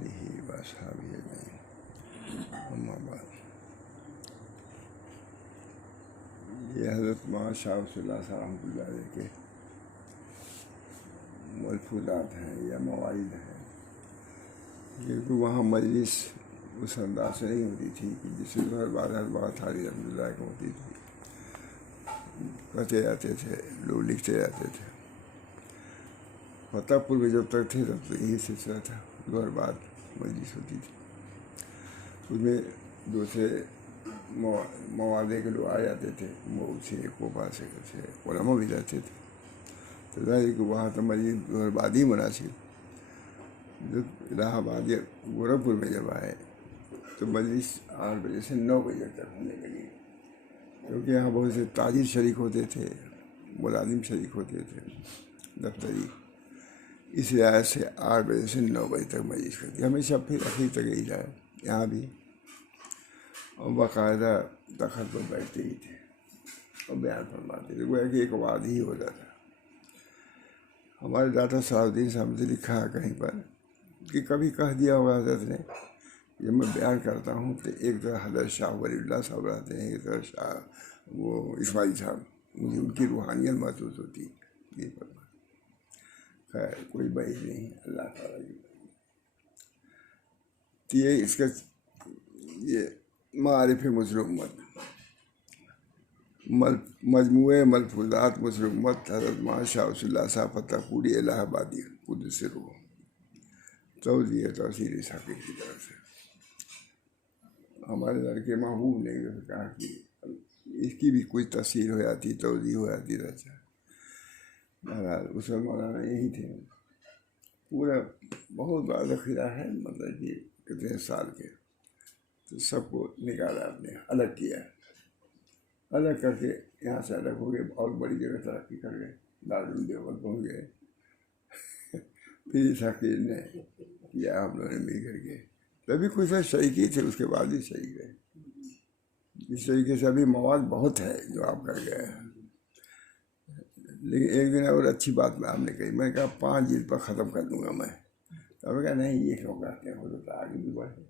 آلہ وأصحابہ اجمعین، اما بعد۔ یہ حضرت مولانا شاہ رسول اللہ صاحب رحمۃ اللہ علیہ کے ملفوظات ہیں یا مواعظ ہیں، کیونکہ وہاں مجلس اس انداز سے نہیں ہوتی تھی کہ جس سے بعد بات حاضر رحمۃ اللہ کو ہوتی تھی، کہتے جاتے تھے، لوگ لکھتے جاتے تھے۔ فتح پور میں جب تک تھے تب تک یہی سلسلہ تھا، ظہر بعد مجلس ہوتی تھی، اس میں دوسرے موادے کے لوگ آ جاتے تھے، مئو سے، کوپا سے، علماء بھی رہتے تھے، تو ظاہر کہ وہاں تو مجلس ظہر بعد ہی مناسب۔ جب الہ آباد یا گورکھپور میں جب آئے تو مجلس 8 بجے سے 9 بجے تک ہونے لگی، کیونکہ یہاں بہت سے تاجر شریک ہوتے تھے، ملازم شریک ہوتے تھے دفتری، اس لحاظ سے 8 بجے سے 9 بجے تک مجلس کرتی، ہمیشہ پھر اخیر تک ہی جائے یہاں بھی، اور باقاعدہ تخت پر بیٹھتے ہی تھے اور بیان فرماتے تھے، گویا کہ ایک وعد ہی ہوتا تھا۔ ہمارے ڈاکٹر صلاح الدین صاحب نے لکھا ہے کہیں پر کہ کبھی کہہ دیا ہوگا حضرت نے، جب میں بیان کرتا ہوں تو ایک طرح حضرت شاہ ولی اللہ صاحب رہتے ہیں، ایک طرح شاہ وہ اسماعیل صاحب، مجھے ان کی روحانیت محسوس ہوتی ہے۔ یہ فرما خیر کوئی بعید نہیں، اللہ تعالیٰ کی۔ تو یہ اس کا یہ معارف مسلم امت، مجموعہ ملفوظات مسلم امت، حضرت مولانا شاہ رسول اللہ صاحب فتح پوری الہ آبادی قدس روح، توضیح توسیع اسحاقی کی طرف سے۔ ہمارے لڑکے محبوب نے کہا کہ اس کی بھی کوئی تفسیر ہو جاتی، توضیح ہو جاتی رہتا ہے۔ بہرحال اس میں مولانا یہی تھے، پورا بہت بڑا ذخیرہ ہے، مطلب کہ کتنے سال کے، تو سب کو نکالا آپ نے، الگ کیا، الگ کر کے یہاں سے الگ ہو گئے اور بڑی جگہ ترقی کر گئے، دارالعلوم دیوبند پہنچ گئے۔ پھر اس حقیق نے کیا ہم لوگوں نے مل کر کے، تبھی کچھ شریکی تھے، اس کے بعد ہی شریک گئے۔ اس طریقے سے ابھی مواد بہت ہے جو آپ کر گئے ہیں، لیکن ایک دن اور اچھی بات میں آپ نے کہی، میں نے کہا 5 جلد پر ختم کر دوں گا میں، تو آپ نے کہا نہیں یہ کیوں کہتے ہیں، ہو تو آگے بھی بڑھے۔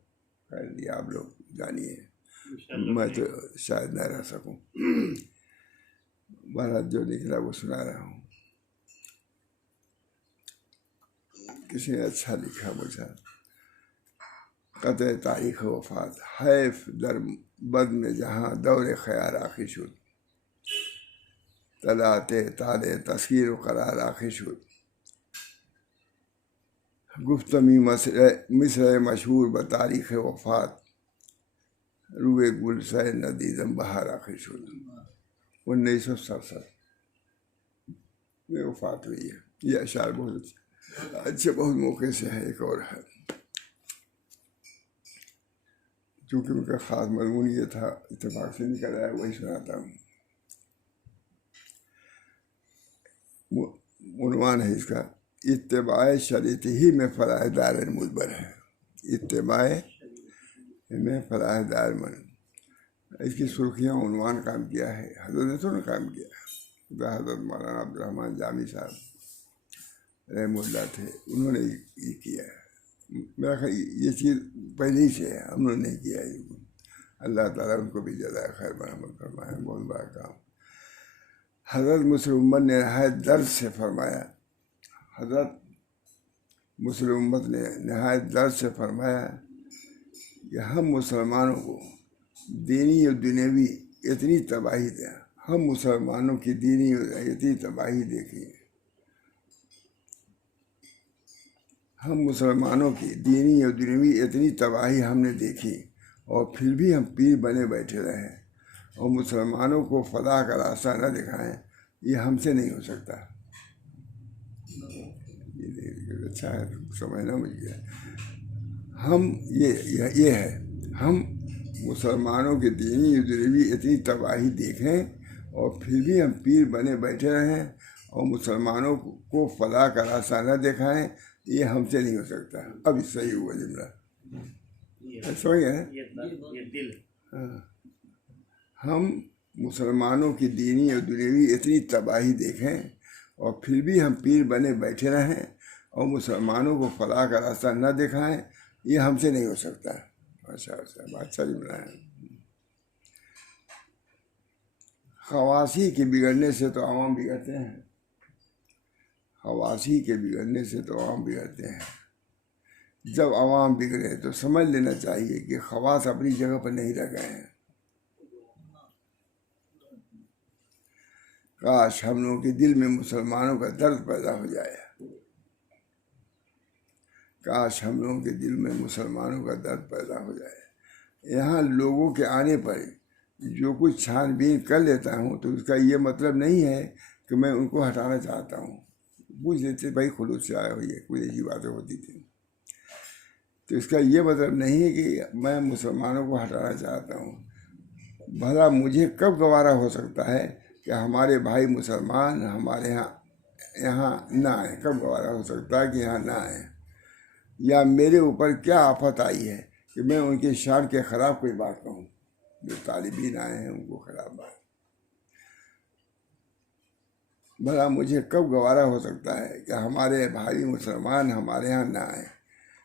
خیر یہ آپ لوگ جانیے، میں تو شاید نہ رہ سکوں، بہرحال جو نکلا وہ سنا رہا ہوں۔ کسی نے اچھا لکھا مجھے، قطع تاریخ وفات، حیف در بد میں جہاں دور خیال آخی شد، طلعت طالع تذکیر و قرار آخی شد، گفتمی مصر مشہور بتاریخ وفات، روئے گل سے ندیدم بہار آخی شد۔ 1967 میں وفات ہوئی ہے۔ یہ اشعار بہت اچھے بہت موقع سے ہے۔ ایک اور ہے، چونکہ ان کا خاص مضمون یہ تھا، اتفاق سے نکل آیا، وہی سناتا ہوں۔ عنوان ہے اس کا، اتباع شریعت ہی میں فلاح دار مدبر ہے، اتباع میں فلاح دار من۔ اس کی سرخیاں عنوان کام کیا ہے، حضرت نے تو نے کام کیا ہے، حضرت مولانا عبدالرحمن جامی صاحب رحمہ اللہ تھے، انہوں نے یہ کیا ہے۔ میرا خیال یہ چیز پہلے ہی سے ہے، ہم نے نہیں کیا ہے۔ اللہ تعالیٰ ان کو بھی جزائے خیر مرحمت فرمائے، بہت بڑا کام۔ حضرت مسلم امت نے نہایت درد سے فرمایا، حضرت مسلم امت نے نہایت درد سے فرمایا کہ ہم مسلمانوں کو دینی اور دنیاوی اتنی تباہی دیں، ہم مسلمانوں کی دینی اور اتنی تباہی دیکھیں، ہم مسلمانوں کی دینی اور دنیاوی اتنی تباہی ہم نے دیکھی، اور پھر بھی ہم پیر بنے بیٹھے رہیں اور مسلمانوں کو فلاح کا راستہ نہ دکھائیں، یہ ہم سے نہیں ہو سکتا۔ اچھا ہے، سمجھنا مل گیا۔ ہم یہ ہے، ہم مسلمانوں کے دینی اور دنیاوی اتنی تباہی دیکھیں اور پھر بھی ہم پیر بنے بیٹھے رہیں اور مسلمانوں کو فلاح کا راستہ نہ دکھائیں، یہ ہم سے نہیں ہو سکتا۔ اب صحیح ہوا جملہ، سمجھ گئے؟ ہم مسلمانوں کی دینی اور دنیاوی اتنی تباہی دیکھیں اور پھر بھی ہم پیر بنے بیٹھے رہیں اور مسلمانوں کو فلاح کا راستہ نہ دکھائیں، یہ ہم سے نہیں ہو سکتا. اچھا اچھا جملہ ہے. خواصی کے بگڑنے سے تو عوام بگڑتے ہیں. خواصی کے بگڑنے سے تو عوام بگڑتے ہیں. جب عوام بگڑے تو سمجھ لینا چاہیے کہ خواص اپنی جگہ پر نہیں رہ گئے ہیں. کاش ہم لوگوں کے دل میں مسلمانوں کا درد پیدا ہو جائے. کاش ہم لوگوں کے دل میں مسلمانوں کا درد پیدا ہو جائے. یہاں لوگوں کے آنے پر جو کچھ چھان بین کر لیتا ہوں تو اس کا یہ مطلب نہیں ہے کہ میں ان کو ہٹانا چاہتا ہوں. پوچھ لیتے بھائی خلوص سے آئے ہوئی ہے, کوئی ایسی باتیں ہوتی تھیں. تو اس کا یہ مطلب نہیں ہے کہ میں مسلمانوں کو ہٹانا چاہتا ہوں. بھلا مجھے کب گوارا ہو سکتا ہے کہ ہمارے بھائی مسلمان ہمارے یہاں نہ آئیں؟ کب گوارا ہو سکتا ہے کہ یہاں نہ آئیں؟ یا میرے اوپر کیا آفت آئی ہے کہ میں ان کے شان کے خلاف کوئی بات کہوں؟ جو طالبین آئے ہیں ان کو خلاف بات. بھلا مجھے کب گوارا ہو سکتا ہے کہ ہمارے بھائی مسلمان ہمارے یہاں نہ آئیں؟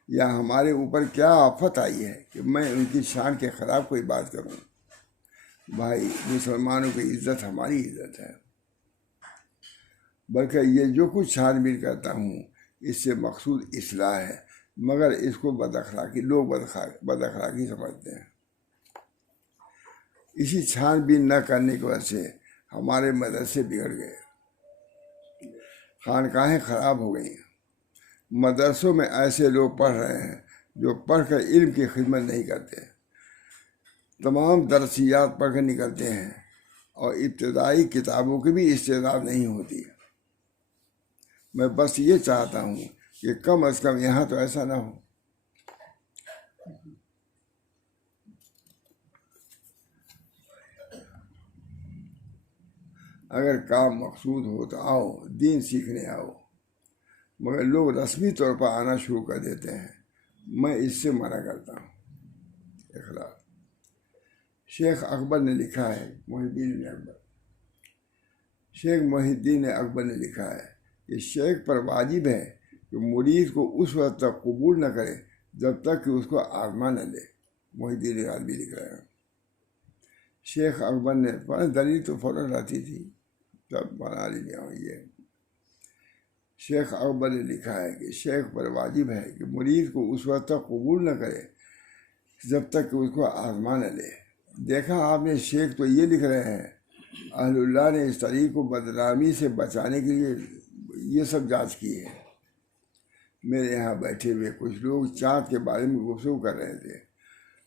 یا ہمارے اوپر کیا آفت آئی ہے کہ میں ان کی شان کے خلاف کوئی بات کروں؟ بھائی مسلمانوں کی عزت ہماری عزت ہے. بلکہ یہ جو کچھ چھان بین کرتا ہوں اس سے مقصود اصلاح ہے, مگر اس کو لوگ بد اخلاقی سمجھتے ہیں. اسی چھان بین نہ کرنے کی وجہ سے ہمارے مدرسے بگڑ گئے, خانقاہیں خراب ہو گئیں. مدرسوں میں ایسے لوگ پڑھ رہے ہیں جو پڑھ کر علم کی خدمت نہیں کرتے. تمام درسیات پڑھ کر نکلتے ہیں اور ابتدائی کتابوں کی بھی استعداد نہیں ہوتی. میں بس یہ چاہتا ہوں کہ کم از کم یہاں تو ایسا نہ ہو. اگر کام مقصود ہو تو آؤ, دین سیکھنے آؤ, مگر لوگ رسمی طور پر آنا شروع کر دیتے ہیں. میں اس سے منع کرتا ہوں. اخلاق. شیخ اکبر نے لکھا ہے, شیخ محی الدین اکبر نے لکھا ہے کہ شیخ پر واجب ہے کہ مرید کو اس وقت تک قبول نہ کرے جب تک کہ اس کو آزما نہ لے. محی الدین عربی لکھ رہے ہیں. شیخ اکبر نے دلیل تو فوراً رہتی تھی, تب بنا لیا یہ. شیخ اکبر نے لکھا ہے کہ شیخ پر واجب ہے کہ مرید کو اس وقت تک قبول نہ کرے جب تک کہ اس کو آزما نہ لے. دیکھا آپ نے, شیخ تو یہ لکھ رہے ہیں اہل اللہ نے اس طریق کو بدنامی سے بچانے کے لیے یہ سب جانچ کی ہے. میرے یہاں بیٹھے ہوئے کچھ لوگ چاند کے بارے میں گفتگو کر رہے تھے.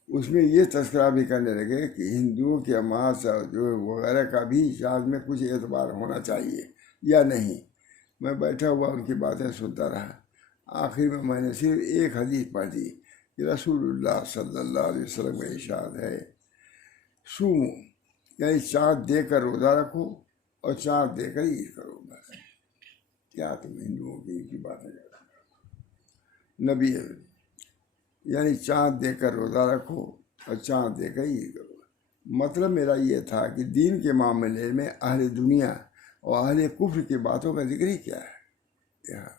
اس میں یہ تذکرہ بھی کرنے لگے کہ ہندوؤں کے اماس جو وغیرہ کا بھی چاند میں کچھ اعتبار ہونا چاہیے یا نہیں. میں بیٹھا ہوا ان کی باتیں سنتا رہا. آخر میں نے صرف ایک حدیث پڑھ دی کہ رسول اللہ صلی اللہ علیہ وسلم کا ارشاد ہے, سومو یعنی چاند دیکھ کر روزہ رکھو اور چاند دیکھ کر عید کرو. بس کیا تم ہندوؤں کی باتیں کرتے ہو؟ نبی یعنی چاند دیکھ کر روزہ رکھو اور چاند دیکھ کر عید کرو. مطلب میرا یہ تھا کہ دین کے معاملے میں اہل دنیا اور اہل کفر کی باتوں کا ذکر ہی کیا ہے یہاں.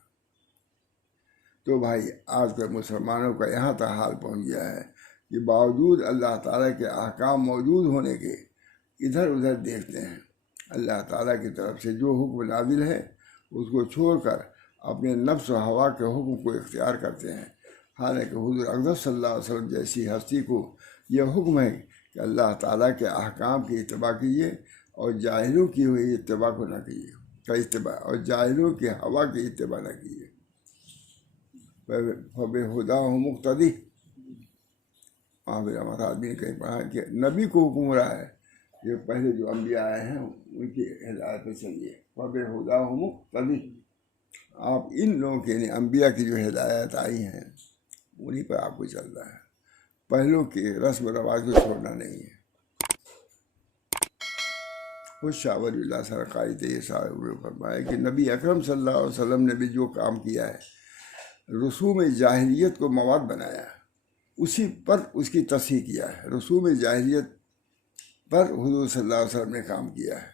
تو بھائی آج کل مسلمانوں کا یہاں تک حال پہنچ گیا ہے کہ باوجود اللہ تعالیٰ کے احکام موجود ہونے کے ادھر ادھر دیکھتے ہیں. اللہ تعالیٰ کی طرف سے جو حکم نازل ہے اس کو چھوڑ کر اپنے نفس و ہوا کے حکم کو اختیار کرتے ہیں. حالانکہ حضور اکرم صلی اللہ علیہ وسلم جیسی ہستی کو یہ حکم ہے کہ اللہ تعالیٰ کے احکام کی اتباع کیجیے اور جاہلوں کی ہوئی اتباع کو نہ کیجیے, اور جاہلوں کی ہوا کی اتباع نہ کیجیے. فبہداہ مقتدی. وہاں پہ ہمارا آدمی نے کہیں پڑھا کہ نبی کو حکم ہو رہا ہے کہ پہلے جو انبیاء آئے ہیں ان کی ہدایت پہ چلیے. فبہداہ مقتدی. آپ ان لوگوں کے یعنی انبیاء کی جو ہدایت آئی ہیں انہیں پر آپ کو چلنا ہے. پہلوں کے رسم و رواج کو چھوڑنا نہیں ہے. خود شاہ ولی اللہ سرکاری یہ صاحب فرمایا کہ نبی اکرم صلی اللہ علیہ وسلم نے بھی جو کام کیا ہے, رسوم جاہلیت کو مواد بنایا, اسی پر اس کی تصحیح کیا ہے. رسوم جاہلیت پر حضور صلی اللہ علیہ وسلم نے کام کیا ہے.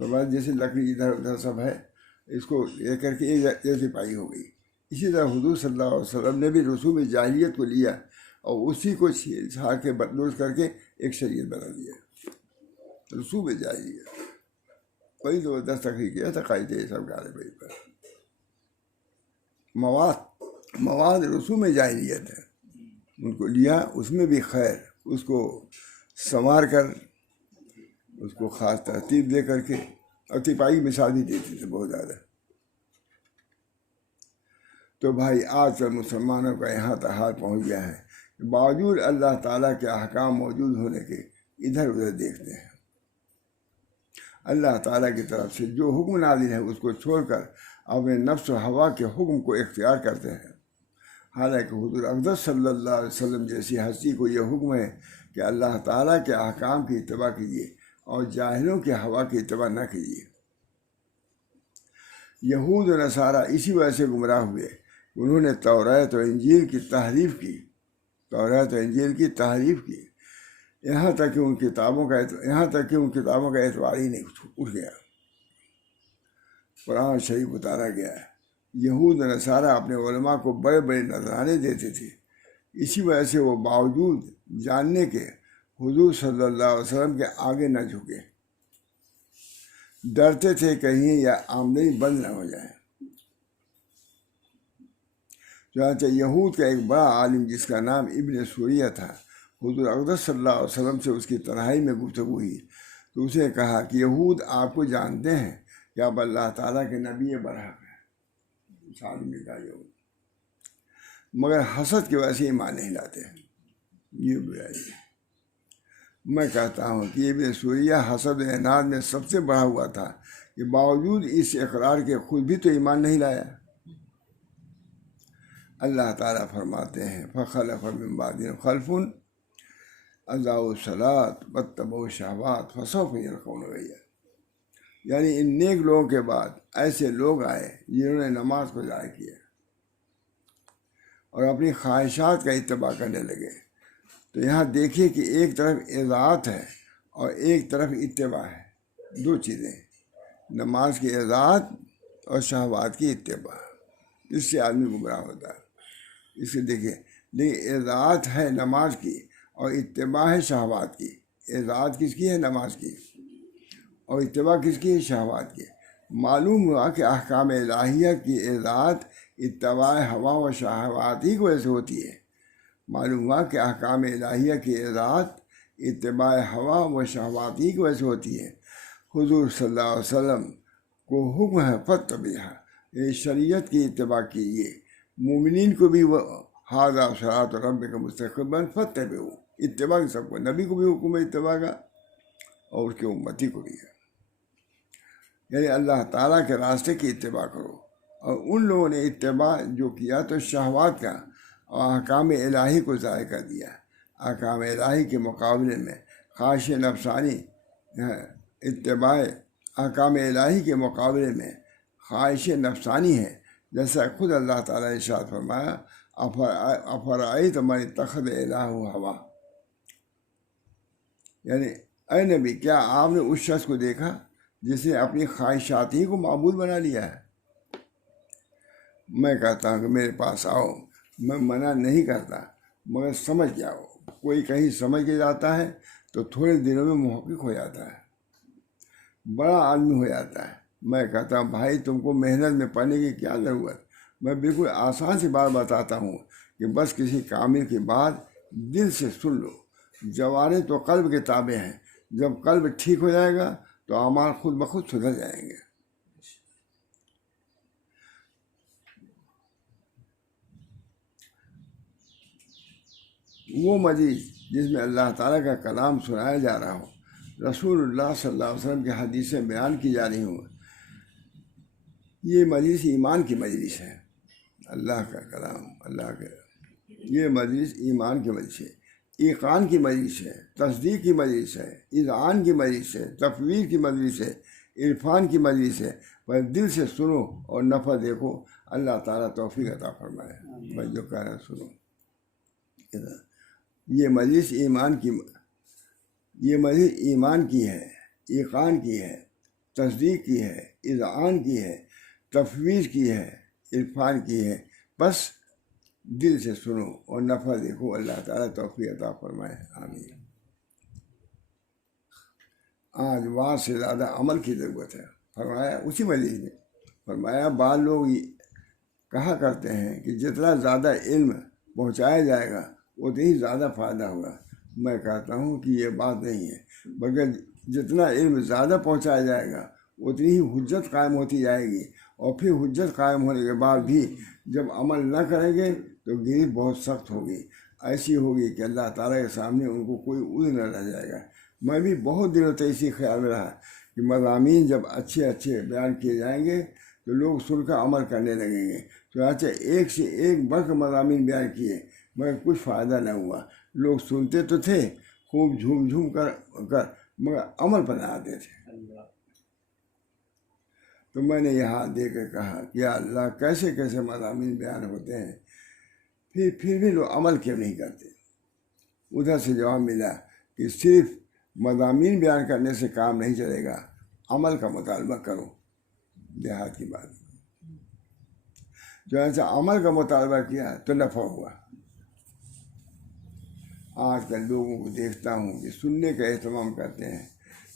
فرمایا جیسے لکڑی ادھر ادھر سب ہے, اس کو لے کر کے ایک جیسی پائی ہو گئی. اسی طرح حضور صلی اللہ علیہ وسلم نے بھی رسوم جاہلیت کو لیا اور اسی کو چھیڑ چھاڑ کے بدلوز کر کے ایک شریعت بنا دیا. رسوم جاہلیت کوئی زبردست تقریر کیا تھا قائد سب گارے بھائی پر. مواد رسوم جاہلیت ہے، ان کو لیا، اس میں بھی خیر، اس کو سنوار کر، اس کو خاص ترتیب دے کر کے، اور تپائی مثال بھی دیتے تھے بہت زیادہ. تو بھائی آج کل مسلمانوں کا یہاں تک حال پہنچ گیا ہے کہ باوجود اللہ تعالیٰ کے احکام موجود ہونے کے ادھر ادھر دیکھتے ہیں. اللہ تعالیٰ کی طرف سے جو حکم نازل ہے اس کو چھوڑ کر اپنے نفس و ہوا کے حکم کو اختیار کرتے ہیں. حالانکہ حضور اقدس صلی اللہ علیہ وسلم جیسی ہستی کو یہ حکم ہے کہ اللہ تعالیٰ کے احکام کی اتباع کیجیے اور جاہلوں کی ہوا کی اتباع نہ کیجیے. یہود و نصارہ اسی وجہ سے گمراہ ہوئے، انہوں نے توریت و انجیل کی تحریف کی، توریت و انجیل کی تحریف کی، یہاں تک کہ ان کتابوں کا اعتبار ہی نہیں اٹھ گیا. قرآن شریف اتارا گیا ہے. یہود و نصارہ اپنے علماء کو بڑے بڑے نذرانے دیتے تھے، اسی وجہ سے وہ باوجود جاننے کے حضور صلی اللہ علیہ وسلم کے آگے نہ جھکے، ڈرتے تھے کہیں یا آمدنی بند نہ ہو جائے. چنانچہ یہود کا ایک بڑا عالم جس کا نام ابن سوریہ تھا، حضور اقدس صلی اللہ علیہ وسلم سے اس کی تنہائی میں گفتگو ہوئی تو اسے کہا کہ یہود آپ کو جانتے ہیں کہ آپ اللہ تعالیٰ کے نبی برحق ہیں. اس عالم نے کہا یہود، مگر حسد کی وجہ سے ایمان نہیں لاتے ہیں. یہ برائی ہے. میں کہتا ہوں کہ ابن سوریہ حسد و عناد میں سب سے بڑا ہوا تھا کہ باوجود اس اقرار کے خود بھی تو ایمان نہیں لایا. اللہ تعالیٰ فرماتے ہیں فخلف من بعدهم خلف اضاعوا الصلاۃ واتبعوا الشہوات فسوف یلقون غیا. یعنی ان نیک لوگوں کے بعد ایسے لوگ آئے جنہوں نے نماز کو ضائع کیا اور اپنی خواہشات کا اتباع کرنے لگے. تو یہاں دیکھیے کہ ایک طرف اطاعت ہے اور ایک طرف اتباع ہے، دو چیزیں، نماز کی اطاعت اور شہوات کی اتباع. اس سے آدمی گمراہ ہوتا ہے. اس سے دیکھیے، لیکن اطاعت ہے نماز کی اور اتباع ہے شہوات کی. اطاعت کس کی ہے؟ نماز کی. اور اتباع کس کی ہے؟ شہوات کی. معلوم ہوا کہ احکام الہیہ کی اطاعت اتباع ہوا و شہوات ہی کی وجہ سے ہوتی ہے. معلوم ہوا کہ احکام الہیہ کی اطاعت اتباع ہوا و شہوات ہی کی وجہ سے ہوتی ہے. حضور صلی اللہ علیہ وسلم کو حکم ہے فاتبعوها، یہ شریعت کی اتباع کیجیے. مومنین کو بھی وہ ھذا صراط ربک مستقیما فاتبعوہ، اتباع سب کو، نبی کو بھی حکم ہے اتباع کا اور اس کے امتی کو بھی ہے. یعنی اللہ تعالیٰ کے راستے کی اتباع کرو. اور ان لوگوں نے اتباع جو کیا تو شہوات کا اور احکام الہی کو ضائع کر دیا. احکام الہی کے مقابلے میں خواہش نفسانی اتباع احکام الہی کے مقابلے میں خواہش نفسانی ہے. جیسا خود اللہ تعالیٰ نے ارشاد فرمایا افرأیت من اتخذ الہہ ہوا، یعنی اے نبی کیا آپ نے اس شخص کو دیکھا جس نے اپنی خواہشات ہی کو معبود بنا لیا ہے. میں کہتا ہوں کہ میرے پاس آؤ، میں منع نہیں کرتا، مگر سمجھ جاؤ. کوئی کہیں سمجھ کے جاتا ہے تو تھوڑے دنوں میں محقق ہو جاتا ہے، بڑا آدمی ہو جاتا ہے. میں کہتا ہوں بھائی تم کو محنت میں پڑھنے کی کیا ضرورت، میں بالکل آسان سی بات بتاتا ہوں کہ بس کسی کامل کی بات دل سے سن لو. جوارح تو قلب کے تابع ہیں، جب قلب ٹھیک ہو جائے گا تو اعمال خود بخود سدھر جائیں گے. وہ مجلس جس میں اللہ تعالیٰ کا کلام سنایا جا رہا ہو، رسول اللہ صلی اللہ علیہ وسلم کی حدیثیں بیان کی جا رہی ہوں، یہ مجلس ایمان کی مجلس ہے. اللہ کا کلام، اللہ کا یہ مجلس ایمان کی مجلس ہے، ایقان کی مجلس ہے، تصدیق کی مجلس ہے، اذعان کی مجلس ہے، تفویض کی مجلس ہے، عرفان کی مجلس ہے. بس دل سے سنو اور نفع دیکھو. اللہ تعالیٰ توفیق عطا فرمائے. بس جو کہہ رہا سنو. یہ مجلس ایمان کی ہے، ایقان کی ہے، تصدیق کی ہے، اذعان کی ہے، تفویض کی ہے، عرفان کی ہے. بس دل سے سنو اور نفع دیکھو. اللہ تعالیٰ توفیق عطا فرمائے. آمین. آج وعظ سے زیادہ عمل کی ضرورت ہے. فرمایا اسی مجلس میں فرمایا بعض لوگ کہا کرتے ہیں کہ جتنا زیادہ علم پہنچایا جائے گا اتنا ہی زیادہ فائدہ ہوگا. میں کہتا ہوں کہ یہ بات نہیں ہے، بلکہ جتنا علم زیادہ پہنچایا جائے گا اتنی ہی حجت قائم ہوتی جائے گی، اور پھر حجت قائم ہونے کے بعد بھی جب عمل نہ کریں گے تو گریز بہت سخت ہوگی، ایسی ہوگی کہ اللہ تعالیٰ کے سامنے ان کو کوئی عذر نہ رہ جائے گا. میں بھی بہت دنوں تک اسی خیال میں رہا کہ مضامین جب اچھے اچھے بیان کیے جائیں گے تو لوگ سن کر عمل کرنے لگیں گے. چنانچہ ایک سے ایک بڑھ کر مضامین بیان کیے مگر کچھ فائدہ نہ ہوا. لوگ سنتے تو تھے خوب جھوم جھوم کر مگر عمل پر نہ آتے تھے. تو میں نے یہاں دے کر کہا کہ یا اللہ کیسے کیسے مضامین بیان ہوتے ہیں، پھر بھی لوگ عمل کیوں نہیں کرتے. ادھر سے جواب ملا کہ صرف مضامین بیان کرنے سے کام نہیں چلے گا، عمل کا مطالبہ کرو. دیہات کی بات. جو ایسا عمل کا مطالبہ کیا تو نفع ہوا. آج کل لوگوں کو دیکھتا ہوں کہ سننے کا اہتمام کرتے ہیں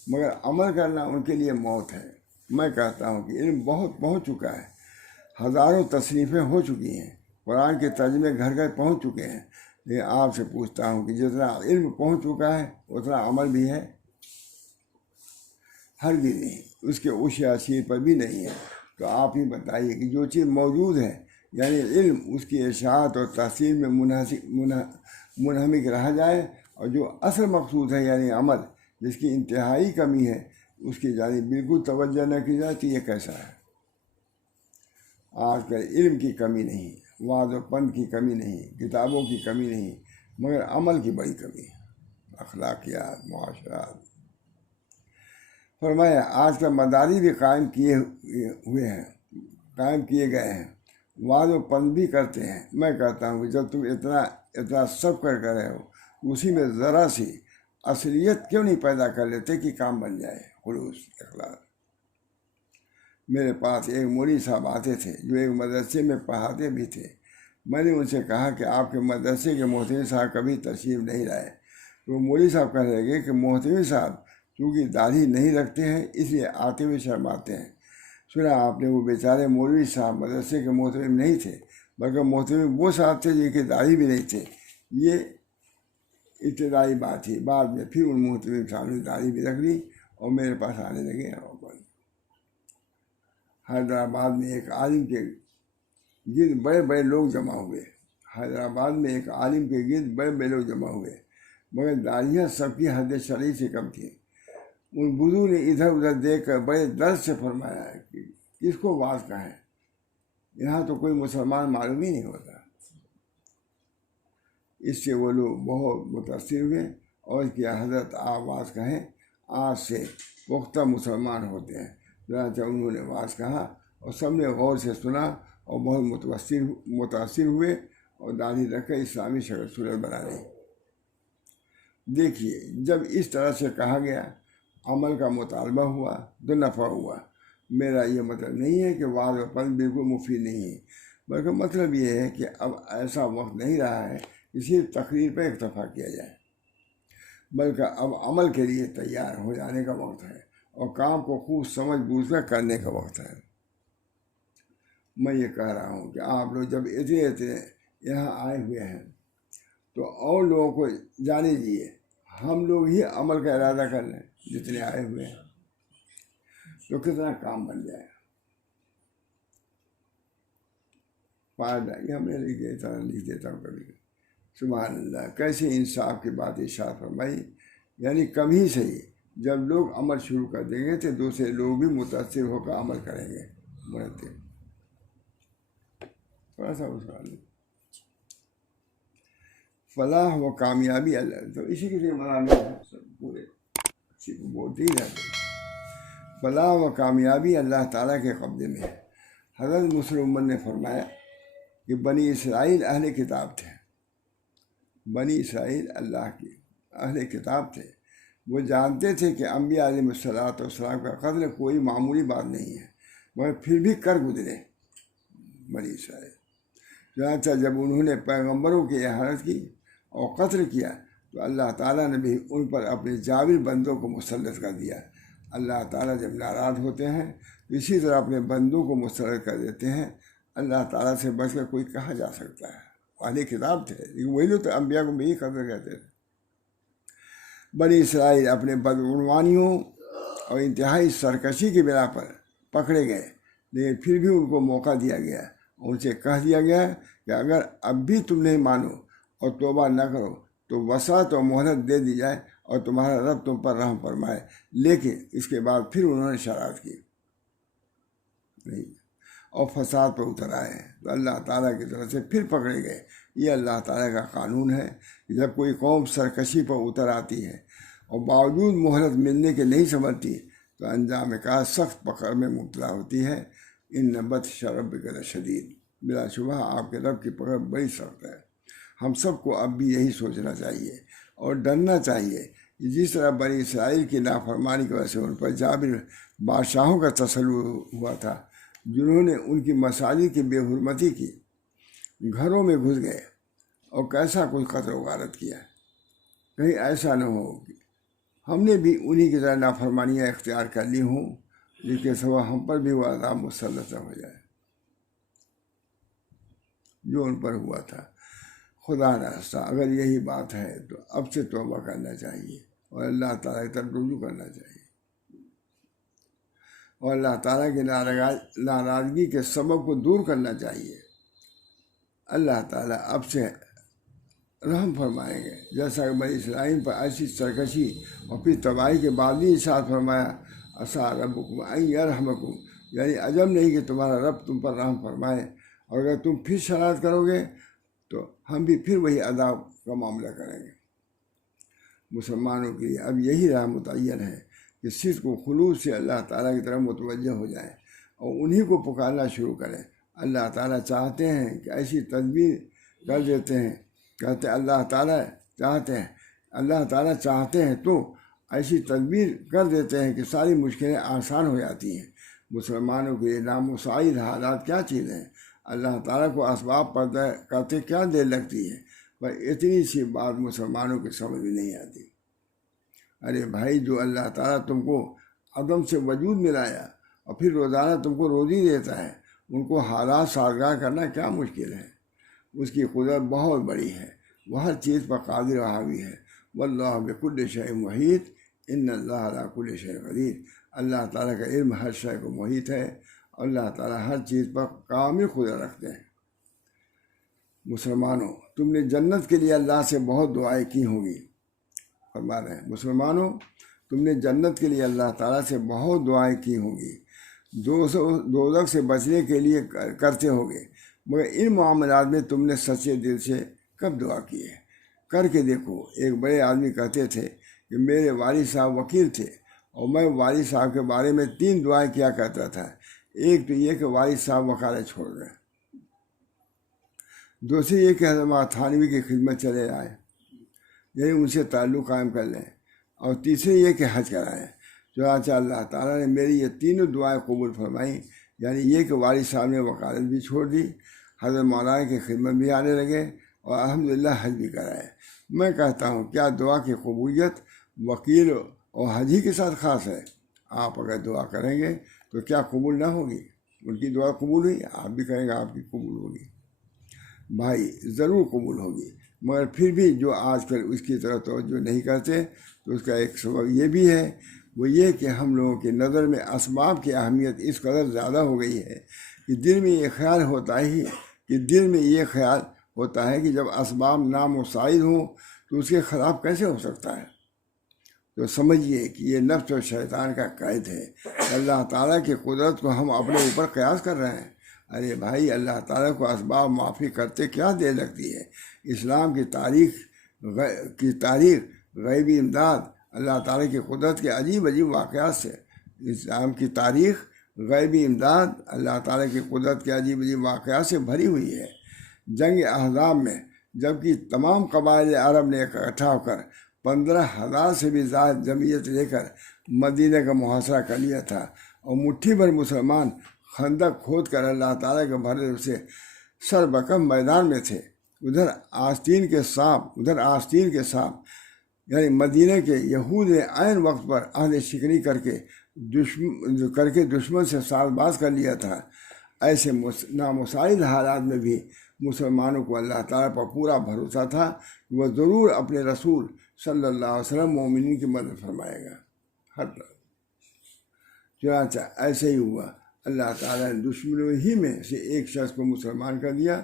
مگر عمل کرنا ان کے لیے موت ہے. میں کہتا ہوں کہ علم بہت پہنچ چکا ہے، ہزاروں تصنیفیں ہو چکی ہیں، قرآن کے ترجمے گھر گھر پہنچ چکے ہیں. لیکن آپ سے پوچھتا ہوں کہ جتنا علم پہنچ چکا ہے اتنا عمل بھی ہے؟ ہرگز نہیں. اس کے اوش اثیر پر بھی نہیں ہے. تو آپ ہی بتائیے کہ جو چیز موجود ہے یعنی علم، اس کی اشاعت اور تحصیل میں منہمک رہ جائے، اور جو اصل مقصود ہے یعنی عمل جس کی انتہائی کمی ہے اس کی جانب بالکل توجہ نہ کی جاتی. یہ کیسا ہے؟ آج کل علم کی کمی نہیں، وعظ و پند کی کمی نہیں، کتابوں کی کمی نہیں، مگر عمل کی بڑی کمی ہے. اخلاقیات، معاشرات. فرمایا آج کل مدارس بھی قائم کیے گئے ہیں، وعظ و پند بھی کرتے ہیں. میں کہتا ہوں کہ جب تم اتنا سب کر رہے ہو اسی میں ذرا سی اصلیت کیوں نہیں پیدا کر لیتے کہ کام بن جائے. خلوص، اخلاق. میرے پاس ایک مولوی صاحب آتے تھے جو ایک مدرسے میں پڑھاتے بھی تھے. میں نے ان سے کہا کہ آپ کے مدرسے کے محتوی صاحب کبھی تشریف نہیں لائے. تو مولوی صاحب کہہ رہے گے کہ محتوی صاحب چونکہ داڑھی نہیں رکھتے ہیں اس لیے آتے ہوئے شرماتے ہیں. سنا آپ نے، وہ بیچارے مولوی صاحب مدرسے کے محتوی نہیں تھے بلکہ محتوی وہ صاحب تھے جن کی داڑھی بھی نہیں تھے. یہ ابتدائی بات تھی. بعد میں پھر ان محتوی صاحب نے داڑھی بھی رکھ لی اور میرے پاس آنے لگے. حیدرآباد میں ایک عالم کے گرد بڑے بڑے لوگ جمع ہوئے. مگر داڑھیاں سب کی حد شرعی سے کم تھیں. ان بزرگ نے ادھر ادھر دیکھ کر بڑے درد سے فرمایا کہ کس کو واعظ کہیں، یہاں تو کوئی مسلمان معلوم ہی نہیں ہوتا. اس سے وہ لوگ بہت متاثر ہوئے اور کیا حضرت آپ واعظ کہیں، آج سے پختہ مسلمان ہوتے ہیں. چنانچہ انہوں نے واعظ کہا اور سب نے غور سے سنا اور بہت متاثر ہوئے اور داڑھی رکھ کر اسلامی شکل صورت بنا لی. دیکھیے جب اس طرح سے کہا گیا عمل کا مطالبہ ہوا تو نفع ہوا. میرا یہ مطلب نہیں ہے کہ وعظ و پند بالکل مفید نہیں ہے، بلکہ مطلب یہ ہے کہ اب ایسا وقت نہیں رہا ہے اسی تقریر پر اکتفا کیا جائے، بلکہ اب عمل کے لیے تیار ہو جانے کا وقت ہے اور کام کو خوب سمجھ بوجھ کر کرنے کا وقت ہے. میں یہ کہہ رہا ہوں کہ آپ لوگ جب اتنے یہاں آئے ہوئے ہیں تو اور لوگوں کو جانے دیجیے، ہم لوگ ہی عمل کا ارادہ کر لیں جتنے آئے ہوئے ہیں تو کتنا کام بن جائے. یہ ہمیں لکھ دیتا ہوں کبھی. سبحان اللہ، کیسے انصاف کی بات ارشاد فرمائی. یعنی کم ہی صحیح جب لوگ عمل شروع کر دیں گے تو دوسرے لوگ بھی متاثر ہو کر عمل کریں گے. مرتب تھوڑا سا فلاح و کامیابی اللہ، تو اسی کے لیے پورے بولتے ہی رہتے. فلاح و کامیابی اللہ تعالیٰ کے قبضے میں ہے. حضرت مسلم نے فرمایا کہ بنی اسرائیل اہل کتاب تھے. بنی اسرائیل اللہ کی اہل کتاب تھے. وہ جانتے تھے کہ انبیاء علیہ السلام کا قتل کوئی معمولی بات نہیں ہے، مگر پھر بھی کر گزرے بنی اسرائیل. چنانچہ جب انہوں نے پیغمبروں کی احانت کی اور قتل کیا تو اللہ تعالیٰ نے بھی ان پر اپنے جابر بندوں کو مسلط کر دیا۔ اللہ تعالیٰ جب ناراض ہوتے ہیں تو اسی طرح اپنے بندوں کو مسلط کر دیتے ہیں۔ اللہ تعالیٰ سے بچ کر کوئی کہاں جا سکتا ہے؟ اہل کتاب تھے لیکن وہی لوگ تو انبیاء کو بھی قتل کرتے تھے۔ بنی اسرائیل اپنے بدعنوانیوں اور انتہائی سرکشی کی بنا پر پکڑے گئے، لیکن پھر بھی ان کو موقع دیا گیا، ان سے کہہ دیا گیا کہ اگر اب بھی تم نہیں مانو اور توبہ نہ کرو تو وسعت اور مہلت دے دی جائے اور تمہارا رب تم پر رحم فرمائے۔ لیکن اس کے بعد پھر انہوں نے شرارت کی نہیں اور فساد پر اتر آئے تو اللہ تعالیٰ کی طرف سے پھر پکڑے گئے۔ یہ اللہ تعالیٰ کا قانون ہے کہ جب کوئی قوم سرکشی پر اتر آتی ہے اور باوجود مہلت ملنے کے نہیں سمجھتی تو انجام کار سخت پکڑ میں مبتلا ہوتی ہے۔ ان بطش ربک لشدید، بلا شبہ آپ کے رب کی پکڑ بڑی سخت ہے۔ ہم سب کو اب بھی یہی سوچنا چاہیے اور ڈرنا چاہیے کہ جس طرح بنی اسرائیل کی نافرمانی کی وجہ سے ان پر جابر بادشاہوں کا تسلط ہوا تھا، جنہوں نے ان کی مساجد کی بے حرمتی کی، گھروں میں گھس گئے اور کیسا کوئی قتل و غارت کیا۔ کہیں ایسا نہ ہو کہ ہم نے بھی انہی کی طرح نافرمانیاں اختیار کر لی ہوں جس کے سوا ہم پر بھی وہ عذاب مسلط ہو جائے جو ان پر ہوا تھا۔ خدا راستہ اگر یہی بات ہے تو اب سے توبہ کرنا چاہیے اور اللہ تعالیٰ کی طرف رجوع کرنا چاہیے اور اللہ تعالیٰ کی ناراضگی کے سبب کو دور کرنا چاہیے۔ اللہ تعالیٰ اب سے رحم فرمائیں گے، جیسا کہ بنی اسرائیل پر ایسی سرکشی اور پھر تباہی کے بعد بھی ارشاد فرمایا عسیٰ ربکم ان یرحمکم، یعنی عجب نہیں کہ تمہارا رب تم پر رحم فرمائے، اور اگر تم پھر شرارت کرو گے تو ہم بھی پھر وہی عذاب کا معاملہ کریں گے۔ مسلمانوں کے لیے اب یہی راہ متعین ہے کہ صدق و خلوص سے اللہ تعالیٰ کی طرف متوجہ ہو جائیں اور انہی کو پکارنا شروع کریں۔ اللہ تعالیٰ چاہتے ہیں کہ ایسی تدبیر کر دیتے ہیں، کہتے ہیں اللہ تعالیٰ چاہتے ہیں تو ایسی تدبیر کر دیتے ہیں کہ ساری مشکلیں آسان ہو جاتی ہیں۔ مسلمانوں کے لیے نامساعد حالات کیا چیزیں ہیں؟ اللہ تعالیٰ کو اسباب پیدا کرتے کیا دیر لگتی ہے، پر اتنی سی بات مسلمانوں کی سمجھ میں نہیں آتی۔ ارے بھائی، جو اللہ تعالیٰ تم کو عدم سے وجود ملایا اور پھر روزانہ تم کو روزی دیتا ہے، ان کو حالات سازگار کرنا کیا مشکل ہے؟ اس کی قدرت بہت بڑی ہے، وہ ہر چیز پر قادر و حاوی ہے۔ واللہ بکل شیء محیط، ان اللہ علی کل شیء قدیر۔ اللہ تعالیٰ کا علم ہر شے کو محیط ہے، اللہ تعالیٰ ہر چیز پر کامل قدرت رکھتے ہیں۔ مسلمانوں، تم نے جنت کے لیے اللہ سے بہت دعائیں کی ہوں گی، فرما رہے ہیں۔ مسلمانوں، تم نے جنت کے لیے اللہ تعالیٰ سے بہت دعائیں کی ہوں گی، دوزخ سے بچنے کے لیے کرتے ہوگے، مگر ان معاملات میں تم نے سچے دل سے کب دعا کی ہے؟ کر کے دیکھو۔ ایک بڑے آدمی کہتے تھے کہ میرے والد صاحب وکیل تھے اور میں والد صاحب کے بارے میں 3 دعائیں کیا کرتا تھا۔ ایک تو یہ کہ والد صاحب وکالت چھوڑ گئے، دوسری یہ کہ حضرت تھانوی کی خدمت چلے آئے، یعنی ان سے تعلق قائم کر لیں، اور تیسری یہ کہ حج کرائیں۔ چنانچہ اللہ تعالیٰ نے میری یہ تینوں دعائیں قبول فرمائیں، یعنی یہ کہ والد صاحب نے وکالت بھی چھوڑ دی، حضرت مولانا کی خدمت بھی آنے لگے، اور الحمدللہ حج بھی کرائے۔ میں کہتا ہوں کیا دعا کی قبولیت وکیل اور حج ہی کے ساتھ خاص ہے؟ آپ اگر دعا کریں گے تو کیا قبول نہ ہوگی؟ ان کی دعا قبول ہوئی، آپ بھی کریں گے، آپ کی قبول ہوگی۔ بھائی ضرور قبول ہوگی، مگر پھر بھی جو آج کل اس کی طرف توجہ نہیں کرتے تو اس کا ایک سبب یہ بھی ہے، وہ یہ کہ ہم لوگوں کی نظر میں اسباب کی اہمیت اس قدر زیادہ ہو گئی ہے کہ دل میں یہ خیال ہوتا ہے کہ جب اسباب نامساعد ہوں تو اس کے خلاف کیسے ہو سکتا ہے؟ تو سمجھیے کہ یہ نفس و شیطان کا قید ہے۔ اللہ تعالیٰ کی قدرت کو ہم اپنے اوپر قیاس کر رہے ہیں۔ ارے بھائی، اللہ تعالیٰ کو اسباب معافی کرتے کیا دیر لگتی ہے؟ اسلام کی تاریخ غیبی امداد اللہ تعالیٰ کی قدرت کے عجیب واقعات سے، اسلام کی تاریخ غیبی امداد اللہ تعالیٰ کی قدرت کے عجیب واقعات سے بھری ہوئی ہے۔ جنگ احزاب میں جبکہ تمام قبائل عرب نے اکٹھا ہو کر 15,000 سے بھی زائد جمعیت لے کر مدینہ کا محاصرہ کر لیا تھا، اور مٹھی بھر مسلمان خندق کھود کر اللہ تعالیٰ کے بھرے سے سر بکم میدان میں تھے، ادھر آستین کے سانپ یعنی مدینہ کے یہود نے عین وقت پر عہد شکنی کر کے دشمن سے ساز باز کر لیا تھا۔ ایسے نامساعد حالات میں بھی مسلمانوں کو اللہ تعالیٰ پر پورا بھروسہ تھا کہ وہ ضرور اپنے رسول صلی اللہ علیہ وسلم مومنین کی مدد فرمائے گا ہر طرح۔ چنانچہ ایسے ہی ہوا، اللہ تعالیٰ نے دشمنوں ہی میں سے ایک شخص کو مسلمان کر دیا،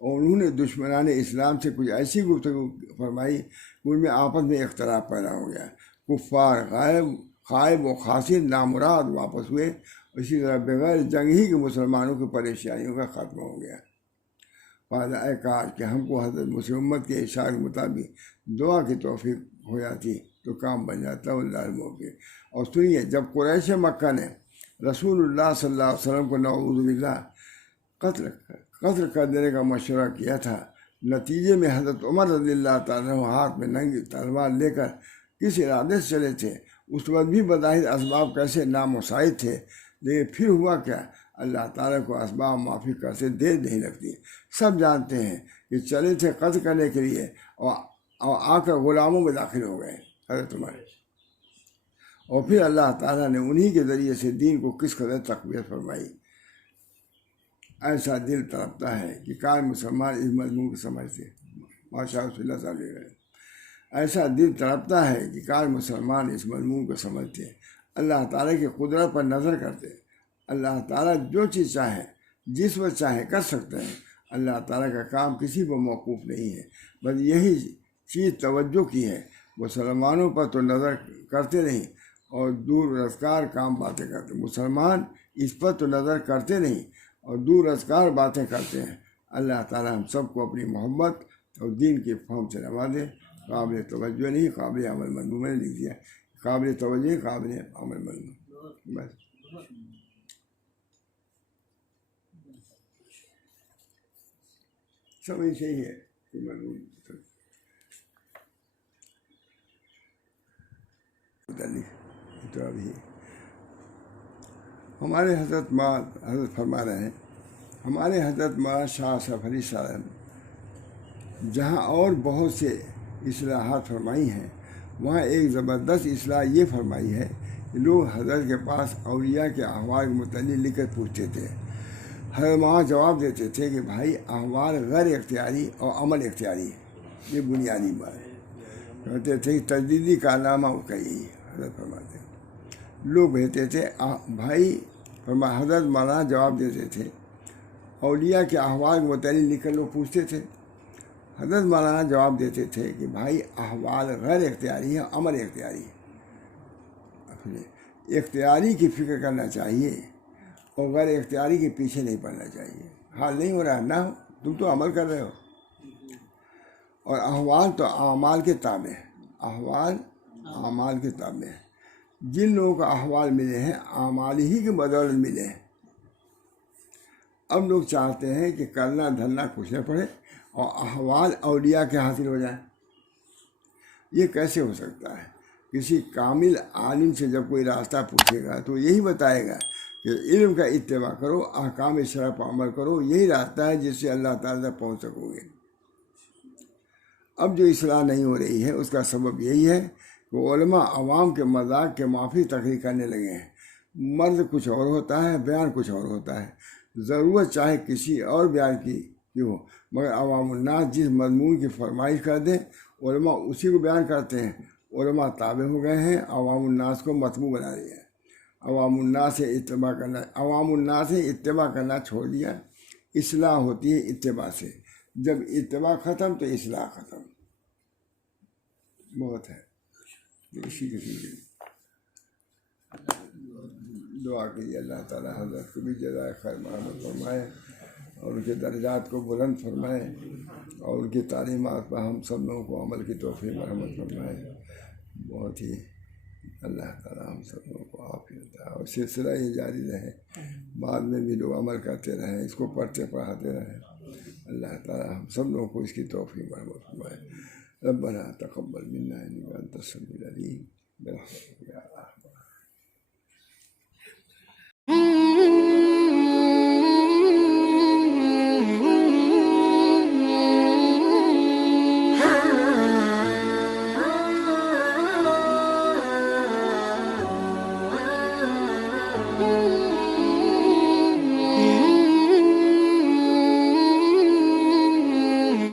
اور انہوں نے دشمنان اسلام سے کچھ ایسی گفتگو فرمائی کہ ان میں آپس میں اختلاف پیدا ہو گیا۔ کفار خائب و خاسر نامراد واپس ہوئے، اسی طرح بغیر جنگ ہی کے مسلمانوں کی پریشانیوں کا خاتمہ ہو گیا۔ فائدہ کاش کہ ہم کو حضرت مسلم امت کے ارشاد کے مطابق دعا کی توفیق ہو جاتی تو کام بن جاتا اللہ الموقع۔ اور سنیے، جب قریش مکہ نے رسول اللہ صلی اللہ علیہ وسلم کو نعوذ باللہ قتل کر دینے کا مشورہ کیا تھا، نتیجے میں حضرت عمر رضی اللہ تعالیٰ عنہ ہاتھ میں ننگی تلوار لے کر کس ارادے سے چلے تھے؟ اس وقت بھی بظاہر اسباب کیسے نامساعد تھے، لیکن پھر ہوا کیا؟ اللہ تعالیٰ کو اسباب معافی کرتے دیر نہیں لگتی۔ سب جانتے ہیں کہ چلے تھے قتل کرنے کے لیے اور آ کر غلاموں میں داخل ہو گئے حضرت عمر، اور پھر اللہ تعالیٰ نے انہی کے ذریعے سے دین کو کس قدر تقویت فرمائی۔ ایسا دل تڑپتا ہے کہ کاش مسلمان اس مضمون کو سمجھتے۔ ماشاء اللہ صاحب، ایسا دل تڑپتا ہے کہ کاش مسلمان اس مضمون کو سمجھتے، اللہ تعالیٰ کی قدرت پر نظر کرتے۔ اللہ تعالیٰ جو چیز چاہے جس وقت چاہے کر سکتے ہیں۔ اللہ تعالیٰ کا کام کسی پر موقوف نہیں ہے، بس یہی چیز توجہ کی ہے، مسلمانوں پر تو نظر کرتے نہیں اور دور رفتار کام باتیں کرتے۔ مسلمان اس پر تو نظر کرتے نہیں اور دور ازکار باتیں کرتے ہیں۔ اللہ تعالیٰ ہم سب کو اپنی محبت اور دین کی فہم سے نوازے۔ قابل توجہ نہیں، قابل عمل مندوں میں لکھ دیا، قابل توجہ قابل عمل مندوں، بس سب ایسے ہی ہے۔ تو ابھی ہمارے حضرت فرما رہے ہیں، ہمارے حضرت مولانا شاہ اشرف علی صاحب جہاں اور بہت سے اصلاحات فرمائی ہیں، وہاں ایک زبردست اصلاح یہ فرمائی ہے کہ لوگ حضرت کے پاس اولیاء کے احوال کے متعلق لکھ کر پوچھتے تھے۔ حضرت وہاں جواب دیتے تھے کہ بھائی، احوال غیر اختیاری اور عمل اختیاری ہے، یہ بنیادی بات ہے۔ کہتے تھے کہ تجدیدی کارنامہ اس کا یہی ہے۔ حضرت فرماتے ہیں، لوگ بھیجتے تھے بھائی حضرت مولانا جواب دیتے تھے، اولیاء کے احوال کے متعلق لکھ کر لوگ پوچھتے تھے۔ حضرت مولانا جواب دیتے تھے کہ بھائی، احوال غیر اختیاری ہے، عمل اختیاری ہے۔ اختیاری کی فکر کرنا چاہیے اور غیر اختیاری کے پیچھے نہیں پڑنا چاہیے۔ حال نہیں ہو رہا نہ ہو، تم تو عمل کر رہے ہو، اور احوال تو اعمال کے تابع ہے، احوال اعمال کے تابع ہے۔ جن لوگوں کو احوال ملے ہیں، اعمال ہی کی بدولت ملے ہیں۔ اب لوگ چاہتے ہیں کہ کرنا دھرنا کچھ نہ پڑے اور احوال اولیاء کے حاصل ہو جائیں۔ یہ کیسے ہو سکتا ہے؟ کسی کامل عالم سے جب کوئی راستہ پوچھے گا تو یہی بتائے گا کہ علم کا اتباع کرو، احکام شرع پر عمل کرو، یہی راستہ ہے جس سے اللہ تعالیٰ تک پہنچ سکو گے۔ اب جو اصلاح نہیں ہو رہی ہے اس کا سبب یہی ہے کہ علماء عوام کے مذاق کے معافی تقریر کرنے لگے ہیں۔ مرض کچھ اور ہوتا ہے، بیان کچھ اور ہوتا ہے۔ ضرورت چاہے کسی اور بیان کی ہو، مگر عوام الناس جس مضمون کی فرمائش کر دیں علماء اسی کو بیان کرتے ہیں۔ علماء تابع ہو گئے ہیں، عوام الناس کو مطبوع بنا دیا ہے، عوام الناس سے اتباع کرنا چھوڑ دیا۔ اصلاح ہوتی ہے اتباع سے، جب اتباع ختم تو اصلاح ختم۔ بہت ہے، اسی قسم کی دعا کیجیے اللہ تعالیٰ حضرت کو بھی جزائے خیر مرحمت فرمائے اور ان کے درجات کو بلند فرمائے اور ان کی تعلیمات پر ہم سب لوگوں کو عمل کی توفیق مرحمت فرمائے۔ بہت ہی اللہ تعالیٰ ہم سب لوگوں کو عافیت دے اور سلسلہ یہ جاری رہے، بعد میں بھی لوگ عمل کرتے رہیں، اس کو پڑھتے پڑھاتے رہیں۔ اللہ تعالیٰ ہم سب لوگوں کو اس کی توفیق مرحمت فرمائے۔ ربنا تقبل منا انک انت السمیع العلیم برحمتک یا